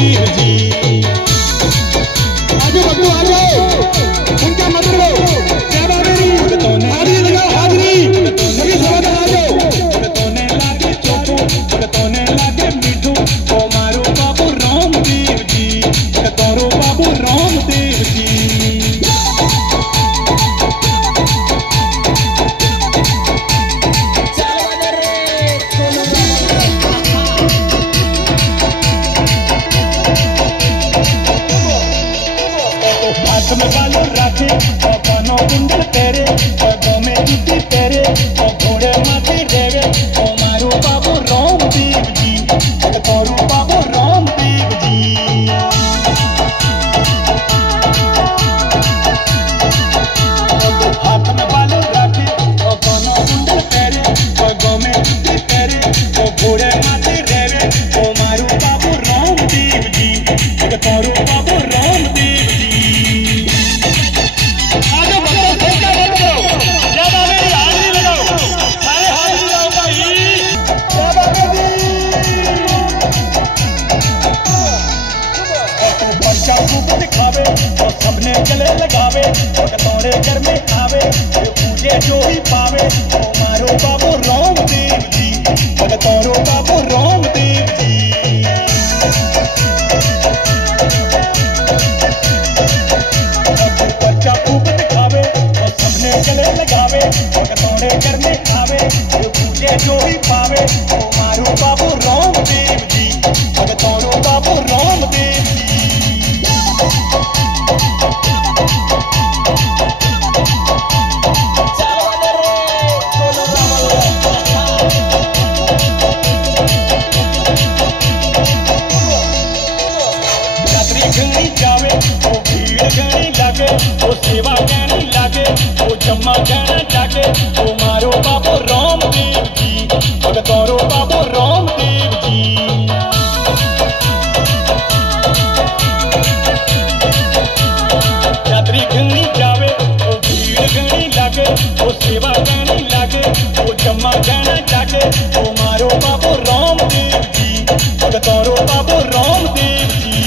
देव जी। आजो बच्चों आजो, उनका मत लो, क्या बाबेरी, हाजरी लगाओ हाजरी, सभी समाधान आजो। भगतों ने लागे चोटू, भगतों ने लागे मीठू, ओ मारो बाबू रामदेव जी, भगतों बाबू रामदेव जी। हाथ में बालों राखे और कानों कुंडल तेरे, पैरों में जूती तेरे और घोड़े माथे रेवे, ओ मारो बाबू रामदेव जी, भगतों बाबू रामदेव जी। हाथ में बालों राखे और कानों कुंडल तेरे, पैरों में जूती तेरे और घोड़े माथे रेवे, ओ मारो बाबू रामदेव जी, भगतों बाबू रामदेव जी। दिखावे और सबने गले लगावे, भगतों घर में आवे, पूजे जो ही पावे, ओ मारो बाबू रामदेव जी, भगतों बाबू रामदेव जी। बच्चा खूब दिखावे और सबने गले लगावे, भगतों घर में आवे, पूजे जो ही पावे, ओ मारो बाबू रामदेव जी, भगतों बाबू रामदेव जी। जावे वो भीड़ गणी लागे, वो सेवा गणी लागे, वो जम्मा गणा जागे, वो मारो बाबू रामदेव जी, भगतों बाबू रामदेव जी। यात्री गणी जावे वो भीड़ गणी लागे, वो सेवा गणी लागे, वो जम्मा गणा जागे, वो मारो बाबू रामदेव जी, भगतों बाबू रामदेव जी।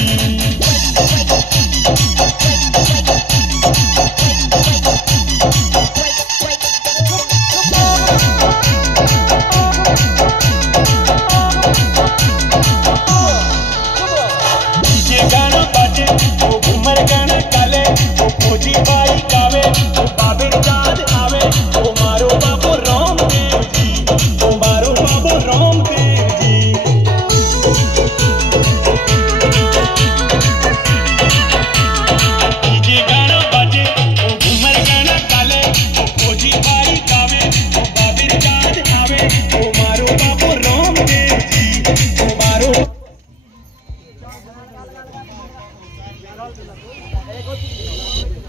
गाना बाजे वो घूमर गाना काले, वो फौजी भाई गावे, वो बाबर चाँद आवे, वो मारो बाबू रामदेव जी, वो मारो बाबू रामदेव जी। डीजे गाना बाजे वो घूमर गाना काले, वो फौजी भाई गावे, वो बाबर चाँद आवे, वो मारो बाबू रामदेव जी, वो मारो। एक